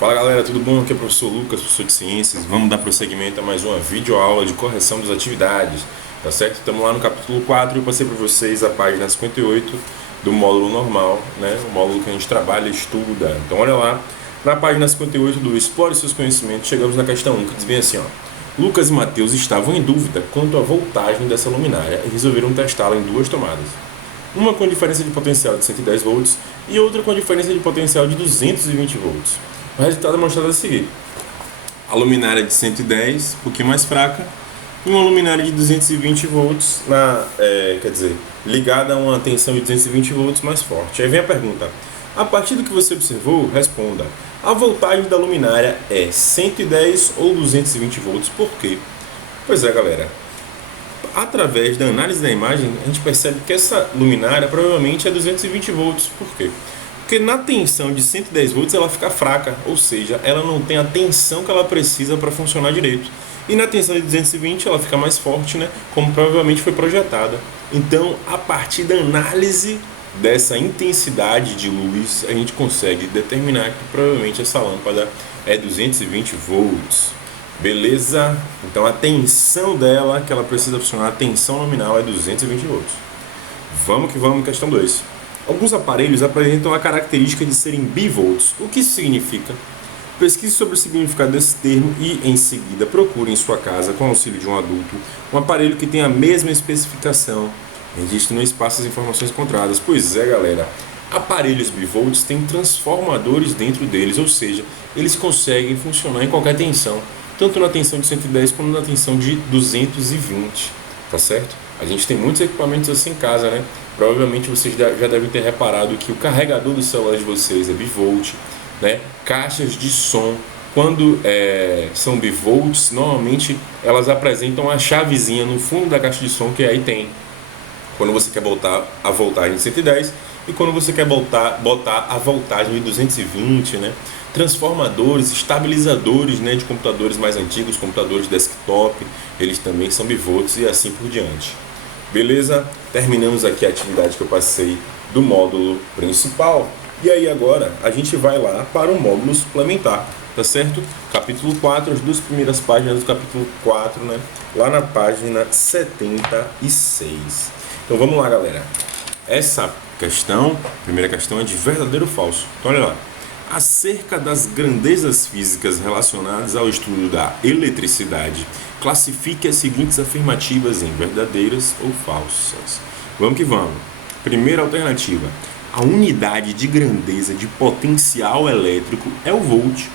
Fala galera, tudo bom? Aqui é o professor Lucas, professor de Ciências. Vamos dar prosseguimento a mais uma videoaula de correção das atividades, tá certo? Estamos lá no capítulo 4 e eu passei para vocês a página 58 do módulo normal, né? O módulo que a gente trabalha e estuda. Então olha lá, na página 58 do Explore Seus Conhecimentos, chegamos na questão 1, que diz bem assim, ó. Lucas e Mateus estavam em dúvida quanto à voltagem dessa luminária e resolveram testá-la em duas tomadas. Uma com diferença de potencial de 110 volts e outra com diferença de potencial de 220 volts. O resultado é mostrado a seguir. A luminária de 110, um pouquinho mais fraca, e uma luminária de 220 volts, ligada a uma tensão de 220 volts mais forte. Aí vem a pergunta. A partir do que você observou, responda. A voltagem da luminária é 110 ou 220 volts? Por quê? Pois é, galera. Através da análise da imagem, a gente percebe que essa luminária provavelmente é 220 volts. Por quê? Porque na tensão de 110 volts ela fica fraca, ou seja, ela não tem a tensão que ela precisa para funcionar direito. E na tensão de 220 ela fica mais forte, né? Como provavelmente foi projetada. Então, a partir da análise dessa intensidade de luz, a gente consegue determinar que provavelmente essa lâmpada é 220 volts. Beleza? Então a tensão dela, que ela precisa funcionar, a tensão nominal é 220 volts. Vamos que vamos, questão 2. Alguns aparelhos apresentam a característica de serem bivolts. O que isso significa? Pesquise sobre o significado desse termo e, em seguida, procure em sua casa, com o auxílio de um adulto, um aparelho que tenha a mesma especificação. Registre no espaço as informações encontradas. Pois é, galera. Aparelhos bivolts têm transformadores dentro deles, ou seja, eles conseguem funcionar em qualquer tensão, tanto na tensão de 110 como na tensão de 220, tá certo? A gente tem muitos equipamentos assim em casa, né? Provavelmente vocês já devem ter reparado que o carregador do celular de vocês é bivolt, né? Caixas de som, quando são bivolts, normalmente elas apresentam a chavezinha no fundo da caixa de som que aí tem quando você quer botar a voltagem de 110 e quando você quer botar a voltagem de 220, né? Transformadores, estabilizadores, né, de computadores mais antigos, computadores desktop, eles também são bivolts e assim por diante. Beleza? Terminamos aqui a atividade que eu passei do módulo principal. E aí agora a gente vai lá para o módulo suplementar, tá certo? Capítulo 4, as duas primeiras páginas do capítulo 4, né? Lá na página 76. Então vamos lá, galera. Essa questão, a primeira questão é de verdadeiro ou falso. Então olha lá. Acerca das grandezas físicas relacionadas ao estudo da eletricidade, classifique as seguintes afirmativas em verdadeiras ou falsas. Vamos que vamos. Primeira alternativa. A unidade de grandeza de potencial elétrico é o volt.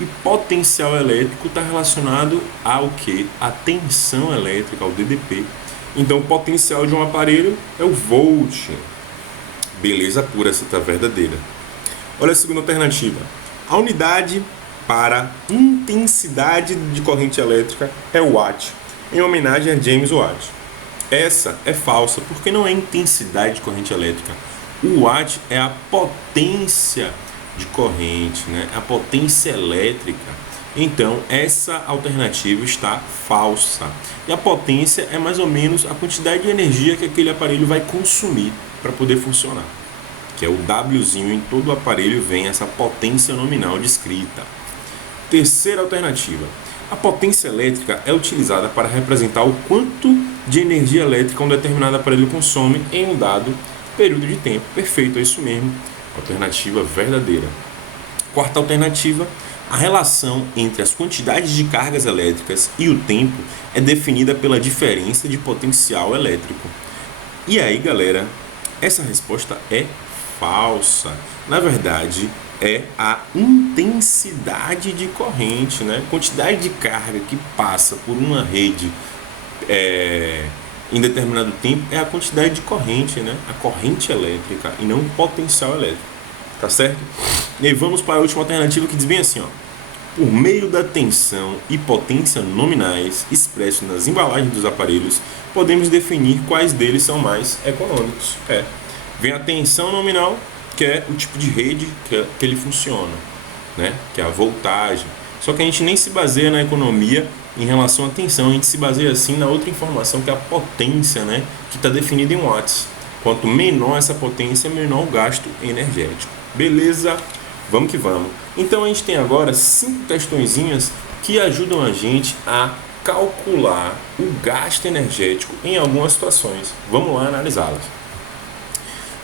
E potencial elétrico está relacionado ao que? A tensão elétrica, ao DDP. Então, o potencial de um aparelho é o volt. Beleza pura, essa está verdadeira. Olha a segunda alternativa. A unidade para intensidade de corrente elétrica é watt, em homenagem a James Watt. Essa é falsa, porque não é intensidade de corrente elétrica. O watt é a potência de corrente, né? A potência elétrica. Então, essa alternativa está falsa. E a potência é mais ou menos a quantidade de energia que aquele aparelho vai consumir para poder funcionar. Que é o Wzinho, em todo o aparelho vem essa potência nominal descrita. Terceira alternativa. A potência elétrica é utilizada para representar o quanto de energia elétrica um determinado aparelho consome em um dado período de tempo. Perfeito, é isso mesmo. Alternativa verdadeira. Quarta alternativa. A relação entre as quantidades de cargas elétricas e o tempo é definida pela diferença de potencial elétrico. E aí, galera, essa resposta é falsa. Na verdade, é a intensidade de corrente, né? A quantidade de carga que passa por uma rede em determinado tempo é a quantidade de corrente, né? A corrente elétrica e não o potencial elétrico. Tá certo? E aí vamos para a última alternativa que diz bem assim, ó. Por meio da tensão e potência nominais expressos nas embalagens dos aparelhos, podemos definir quais deles são mais econômicos. Vem a tensão nominal, que é o tipo de rede que ele funciona, né? Que é a voltagem. Só que a gente nem se baseia na economia em relação à tensão, a gente se baseia assim na outra informação, que é a potência, né? Que está definida em watts. Quanto menor essa potência, menor o gasto energético. Beleza? Vamos que vamos. Então a gente tem agora 5 questõezinhas que ajudam a gente a calcular o gasto energético em algumas situações. Vamos lá analisá-las.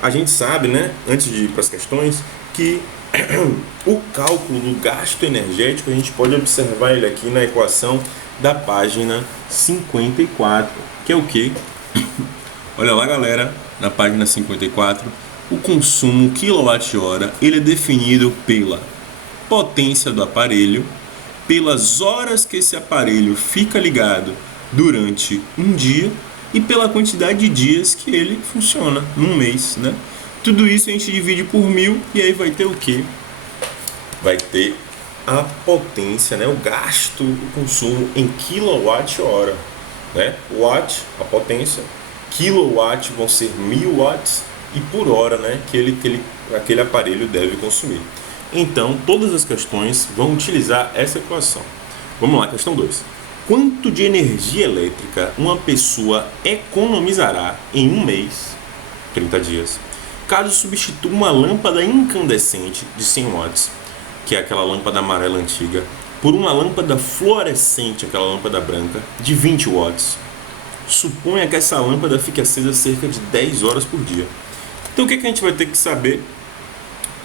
A gente sabe, né, antes de ir para as questões, que o cálculo do gasto energético a gente pode observar ele aqui na equação da página 54, que é o que? Olha lá, galera, na página 54, o consumo quilowatt-hora ele é definido pela potência do aparelho, pelas horas que esse aparelho fica ligado durante um dia e pela quantidade de dias que ele funciona num mês, né? Tudo isso a gente divide por 1000 e aí vai ter o quê? Vai ter a potência, né? O gasto, o consumo em quilowatt-hora, né? Watt, a potência, kilowatt vão ser 1000 watts e por hora, né? Que aquele aparelho deve consumir. Então, todas as questões vão utilizar essa equação. Vamos lá, questão 2. Quanto de energia elétrica uma pessoa economizará em um mês, 30 dias, caso substitua uma lâmpada incandescente de 100 watts, que é aquela lâmpada amarela antiga, por uma lâmpada fluorescente, aquela lâmpada branca, de 20 watts? Suponha que essa lâmpada fique acesa cerca de 10 horas por dia. Então, o que a gente vai ter que saber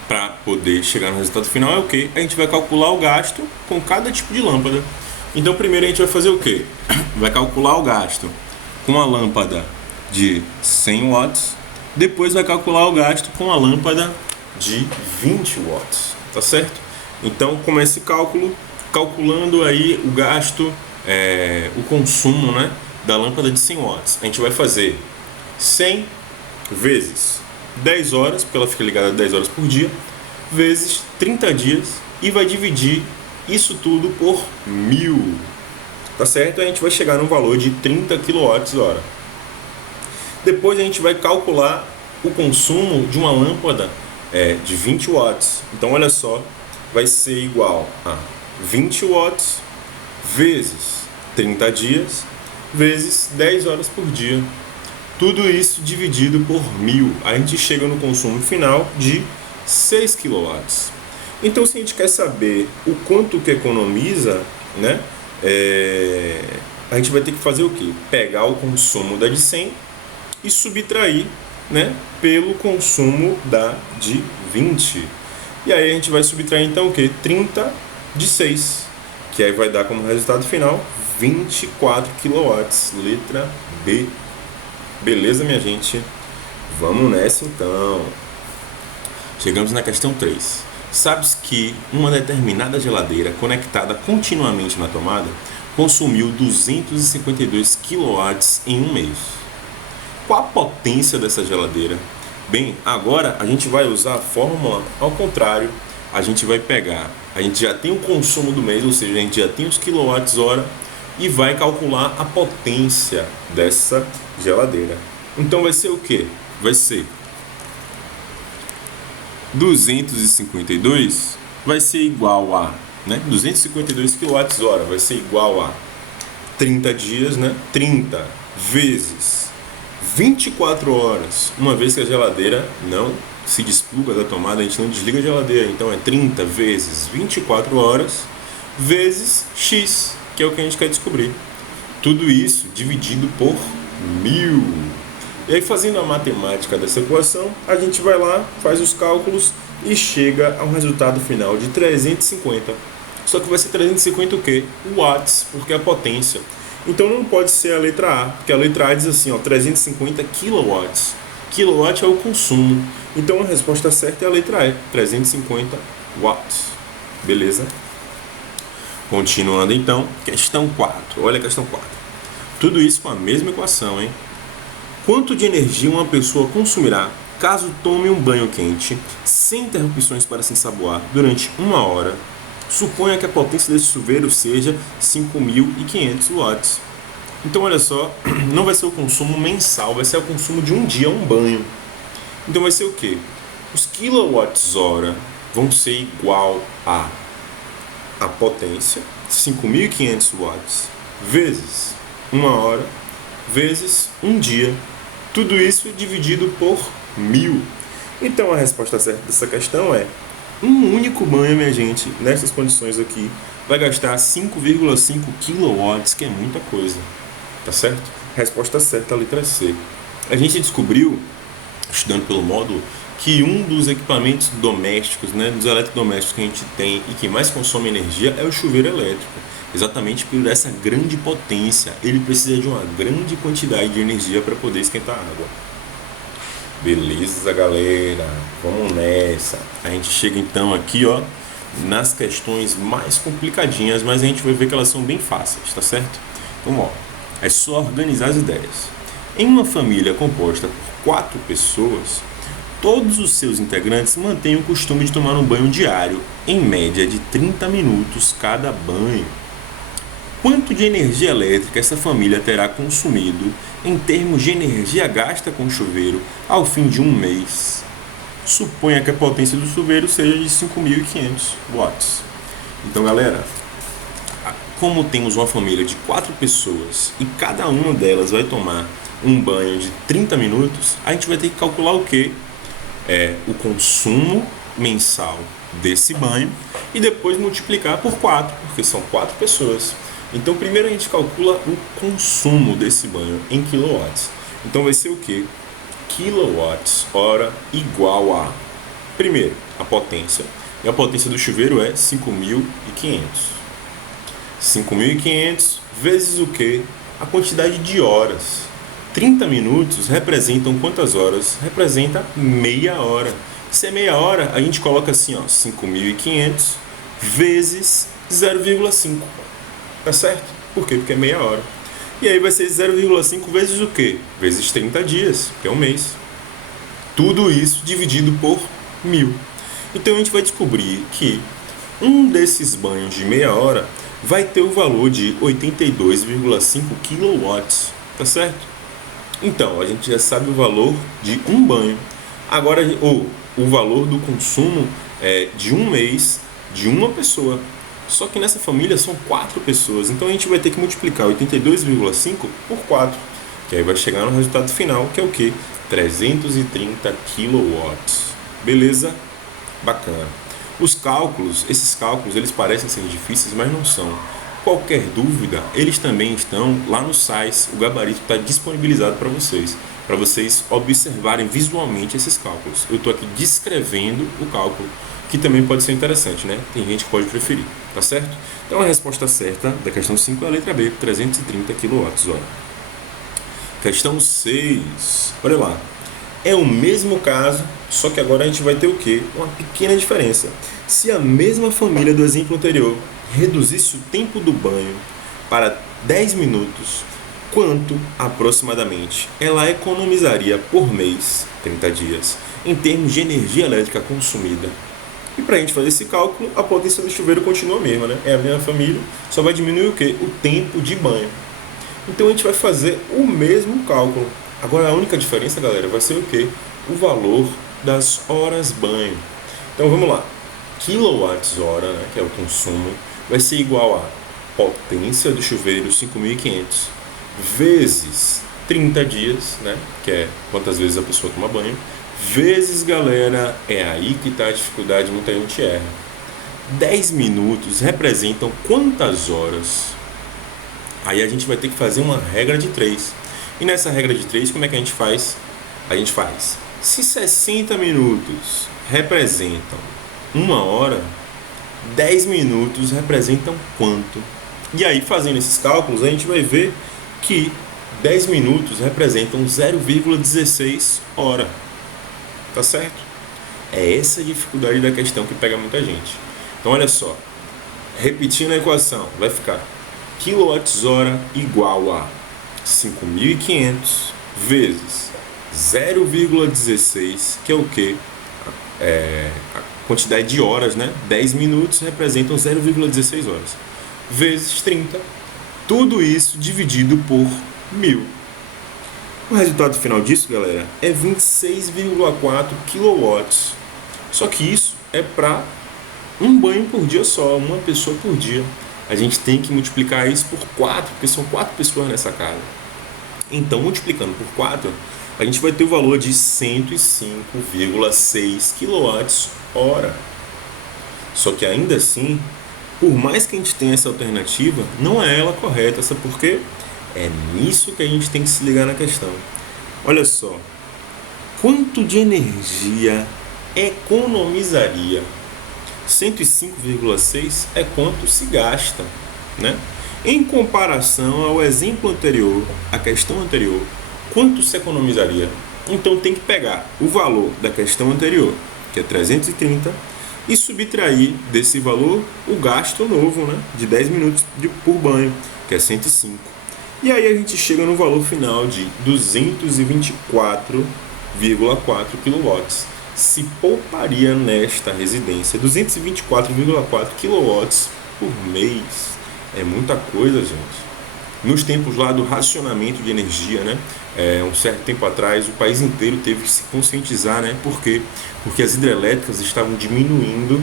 para poder chegar no resultado final é o que? A gente vai calcular o gasto com cada tipo de lâmpada. Então, primeiro a gente vai fazer o que? Vai calcular o gasto com a lâmpada de 100 watts, depois vai calcular o gasto com a lâmpada de 20 watts, tá certo? Então, com esse cálculo, calculando aí o gasto, o consumo, né, da lâmpada de 100 watts, a gente vai fazer 100 vezes 10 horas, porque ela fica ligada 10 horas por dia, vezes 30 dias e vai dividir isso tudo por 1000, tá certo? A gente vai chegar num valor de 30 kWh. Depois a gente vai calcular o consumo de uma lâmpada de 20 watts. Então, olha só, vai ser igual a 20 watts vezes 30 dias vezes 10 horas por dia. Tudo isso dividido por 1000. A gente chega no consumo final de 6 kW. Então, se a gente quer saber o quanto que economiza, né, a gente vai ter que fazer o quê? Pegar o consumo da de 100 e subtrair, né, pelo consumo da de 20. E aí a gente vai subtrair então o quê? 30 de 6, que aí vai dar como resultado final 24 kW, letra B. Beleza, minha gente? Vamos nessa então. Chegamos na questão 3. Sabes que uma determinada geladeira conectada continuamente na tomada consumiu 252 kW em um mês. Qual a potência dessa geladeira? Bem, agora a gente vai usar a fórmula ao contrário. A gente vai pegar, a gente já tem o consumo do mês, ou seja, a gente já tem os kWh e vai calcular a potência dessa geladeira. Então vai ser o que? Vai ser 252 vai ser igual a, 252 kWh vai ser igual a 30 dias, né? 30 vezes 24 horas, uma vez que a geladeira não se despluga da tomada, a gente não desliga a geladeira, então é 30 vezes 24 horas vezes X, que é o que a gente quer descobrir. Tudo isso dividido por 1000. E aí, fazendo a matemática dessa equação, a gente vai lá, faz os cálculos e chega a um resultado final de 350. Só que vai ser 350 o quê? Watts, porque é a potência. Então não pode ser a letra A, porque a letra A diz assim, 350 kilowatts. Kilowatt é o consumo. Então a resposta certa é a letra E, 350 watts. Beleza? Continuando então, questão 4. Olha a questão 4. Tudo isso com a mesma equação, hein? Quanto de energia uma pessoa consumirá caso tome um banho quente, sem interrupções para se ensaboar, durante 1 hora? Suponha que a potência desse chuveiro seja 5.500 watts. Então, olha só, não vai ser o consumo mensal, vai ser o consumo de um dia, um banho. Então, vai ser o quê? Os quilowatts-hora vão ser igual a potência, 5.500 watts, vezes 1 hora, vezes um dia. Tudo isso dividido por 1000. Então a resposta certa dessa questão é Um único banho, minha gente, nessas condições aqui, vai gastar 5,5 kW, que é muita coisa. Tá certo? Resposta certa, a letra C. A gente descobriu, estudando pelo módulo, que um dos equipamentos domésticos, né, dos eletrodomésticos que a gente tem e que mais consome energia é o chuveiro elétrico. Exatamente por essa grande potência. Ele precisa de uma grande quantidade de energia para poder esquentar a água. Beleza, galera? Vamos nessa. A gente chega então aqui, ó, nas questões mais complicadinhas, mas a gente vai ver que elas são bem fáceis, tá certo? Então, ó, é só organizar as ideias. Em uma família composta por 4 pessoas, todos os seus integrantes mantêm o costume de tomar um banho diário, em média de 30 minutos cada banho. Quanto de energia elétrica essa família terá consumido em termos de energia gasta com o chuveiro ao fim de um mês? Suponha que a potência do chuveiro seja de 5.500 watts. Então, galera, como temos uma família de 4 pessoas e cada uma delas vai tomar um banho de 30 minutos, a gente vai ter que calcular o quê? O consumo mensal desse banho e depois multiplicar por 4, porque são 4 pessoas. Então, primeiro a gente calcula o consumo desse banho em quilowatts. Então, vai ser o quê? Quilowatts hora igual a, primeiro, a potência. E a potência do chuveiro é 5.500. 5.500 vezes o quê? A quantidade de horas. 30 minutos representam quantas horas? Representa meia hora. Se é meia hora, a gente coloca assim, ó, 5.500 vezes 0,5. Tá certo? Por quê? Porque é meia hora. E aí vai ser 0,5 vezes o quê? Vezes 30 dias, que é um mês. Tudo isso dividido por 1.000. Então a gente vai descobrir que um desses banhos de meia hora vai ter o valor de 82,5 kW. Tá certo? Então, a gente já sabe o valor de um banho. Agora, o valor do consumo de um mês de uma pessoa. Só que nessa família são 4 pessoas, então a gente vai ter que multiplicar 82,5 por 4, que aí vai chegar no resultado final, que é o quê? 330 quilowatts. Beleza? Bacana. Esses cálculos, eles parecem ser difíceis, mas não são. Qualquer dúvida, eles também estão lá no site, o gabarito está disponibilizado para vocês observarem visualmente esses cálculos. Eu estou aqui descrevendo o cálculo, que também pode ser interessante, né? Tem gente que pode preferir, tá certo? Então a resposta certa da questão 5 é a letra B, 330 kWh. Questão 6, olha lá. É o mesmo caso, só que agora a gente vai ter o quê? Uma pequena diferença. Se a mesma família do exemplo anterior reduzisse o tempo do banho para 10 minutos, quanto aproximadamente ela economizaria por mês, 30 dias, em termos de energia elétrica consumida? E para a gente fazer esse cálculo, a potência do chuveiro continua a mesma, né? É a mesma família, só vai diminuir o quê? O tempo de banho. Então a gente vai fazer o mesmo cálculo. Agora a única diferença, galera, vai ser o quê? O valor das horas banho. Então vamos lá. Quilowatts-hora, né, que é o consumo, vai ser igual a potência do chuveiro 5.500 vezes 30 dias, né, que é quantas vezes a pessoa toma banho, vezes, galera, é aí que está a dificuldade, muita gente erra. 10 minutos representam quantas horas? Aí a gente vai ter que fazer uma regra de 3. E nessa regra de 3, como é que a gente faz? A gente faz. Se 60 minutos representam 1 hora, 10 minutos representam quanto? E aí, fazendo esses cálculos, a gente vai ver que 10 minutos representam 0,16 hora. Tá certo? É essa a dificuldade da questão que pega muita gente. Então, olha só. Repetindo a equação, vai ficar quilowatts-hora igual a 5.500 vezes 0,16, que é o quê? A quantidade de horas, né? 10 minutos representam 0,16 horas. Vezes 30. Tudo isso dividido por 1.000. O resultado final disso, galera, é 26,4 kW. Só que isso é para um banho por dia só, uma pessoa por dia. A gente tem que multiplicar isso por 4, porque são 4 pessoas nessa casa. Então, multiplicando por 4, a gente vai ter o valor de 105,6 kWh. Só que ainda assim, por mais que a gente tenha essa alternativa, não é ela correta. Sabe por quê? É nisso que a gente tem que se ligar na questão. Olha só, quanto de energia economizaria? 105,6 é quanto se gasta, né? Em comparação ao exemplo anterior, a questão anterior, quanto se economizaria? Então tem que pegar o valor da questão anterior, que é 330, e subtrair desse valor o gasto novo, né, de 10 minutos por banho, que é 105. E aí a gente chega no valor final de 224,4 kW. Se pouparia nesta residência 224,4 kW por mês. É muita coisa, gente. Nos tempos lá do racionamento de energia, né? Um certo tempo atrás, o país inteiro teve que se conscientizar, né? Por quê? Porque as hidrelétricas estavam diminuindo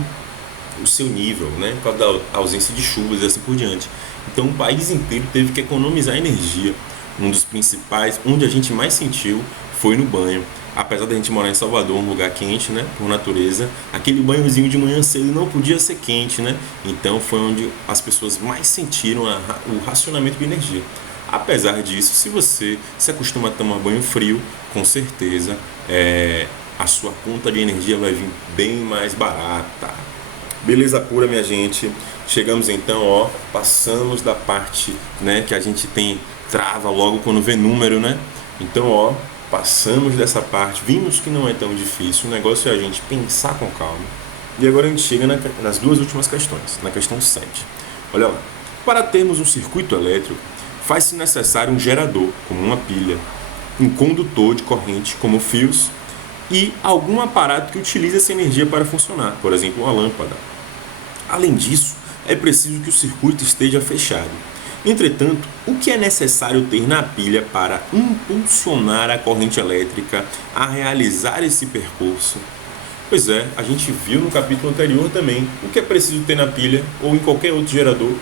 o seu nível, né? Por causa da ausência de chuvas e assim por diante. Então o país inteiro teve que economizar energia. Um dos principais, onde a gente mais sentiu, foi no banho. Apesar da gente morar em Salvador, um lugar quente, né, por natureza, aquele banhozinho de manhã cedo não podia ser quente, né? Então foi onde as pessoas mais sentiram o racionamento de energia. Apesar disso, se você se acostuma a tomar banho frio, com certeza a sua conta de energia vai vir bem mais barata. Beleza pura, minha gente. Chegamos então, ó, passamos da parte, né, que a gente trava logo quando vê número, né? Então, ó, passamos dessa parte, vimos que não é tão difícil, o negócio é a gente pensar com calma. E agora a gente chega nas duas últimas questões, na questão 7. Olha lá, para termos um circuito elétrico, faz-se necessário um gerador, como uma pilha, um condutor de corrente, como fios, e algum aparato que utilize essa energia para funcionar, por exemplo, uma lâmpada. Além disso, é preciso que o circuito esteja fechado. Entretanto, o que é necessário ter na pilha para impulsionar a corrente elétrica a realizar esse percurso? Pois é, a gente viu no capítulo anterior também o que é preciso ter na pilha ou em qualquer outro gerador.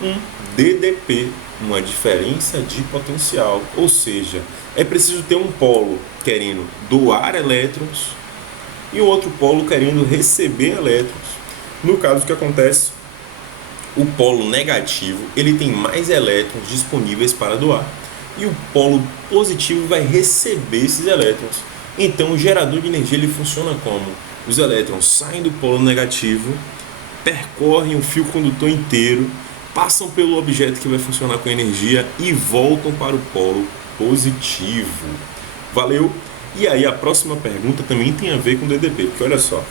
Um DDP, uma diferença de potencial, ou seja, é preciso ter um polo querendo doar elétrons e o outro polo querendo receber elétrons. No caso, o que acontece? O polo negativo ele tem mais elétrons disponíveis para doar e o polo positivo vai receber esses elétrons. Então o gerador de energia ele funciona como? Os elétrons saem do polo negativo, percorrem o fio condutor inteiro, passam pelo objeto que vai funcionar com energia e voltam para o polo positivo. Valeu? E aí a próxima pergunta também tem a ver com o DDP, porque olha só,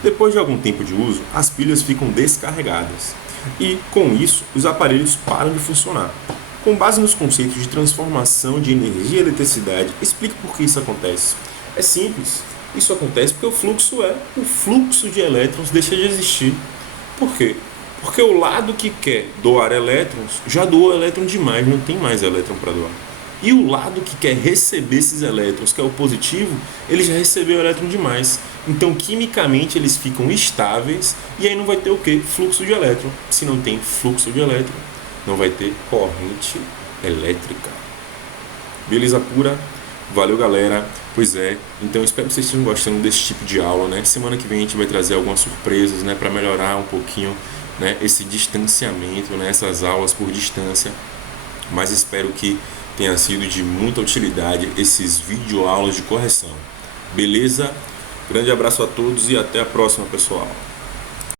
depois de algum tempo de uso, as pilhas ficam descarregadas. E, com isso, os aparelhos param de funcionar. Com base nos conceitos de transformação de energia e eletricidade, explique por que isso acontece. É simples. Isso acontece porque o fluxo de elétrons deixa de existir. Por quê? Porque o lado que quer doar elétrons já doou elétron demais, não tem mais elétron para doar. E o lado que quer receber esses elétrons, que é o positivo, ele já recebeu elétron demais. Então, quimicamente, eles ficam estáveis e aí não vai ter o quê? Fluxo de elétron. Se não tem fluxo de elétron, não vai ter corrente elétrica. Beleza pura? Valeu, galera. Pois é, então espero que vocês estejam gostando desse tipo de aula, né? Semana que vem a gente vai trazer algumas surpresas, né? Para melhorar um pouquinho, né? Esse distanciamento, né? Essas aulas por distância. Mas espero que tenha sido de muita utilidade esses videoaulas de correção. Beleza? Grande abraço a todos e até a próxima, pessoal.